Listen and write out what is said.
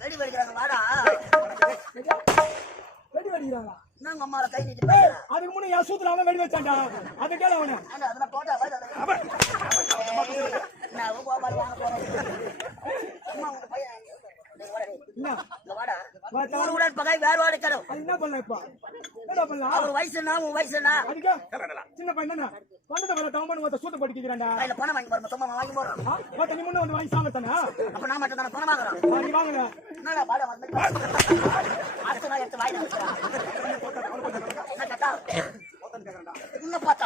வெடி வெடிக்கிறாங்க வாடா. வெடி வெடிக்கிறாங்களா? நாங்க அம்மாவை கை நீட்டி பாக்குறேன். அதுக்கு முன்ன என் சூத்துல அவன் வெடி வச்சான்டா. அதை கேள அவனை. அதெல்லாம் போட்டா நான் கோபால் வாங்க போறேன். அம்மா உங்க பையன் என்ன வாடா. ஊருடன் பகை வேற வாடி தரும். அது என்ன பண்ணலாம் இப்ப? என்ன பண்ணலாம்? அவர் வயசுனா உன் வயசுனா அதுக்கு சின்ன பையன் தானே வந்து வர டவுன் வந்து சூத்த படிக்கிறான்டா. கையில பணம் வாங்கி போறோம். சும்மா வாங்கி போறோம். ஓட்ட நீ முன்ன வந்து வாங்கி சாமத்தானே. அப்ப நான் மட்டும் தானே பணம் வாங்குறோம். நீ வாங்கல. என்னடா பாட வந்து அடுத்த நாள் எடுத்து வாயில வச்சுறா. என்ன கேட்டா? என்ன பார்த்தா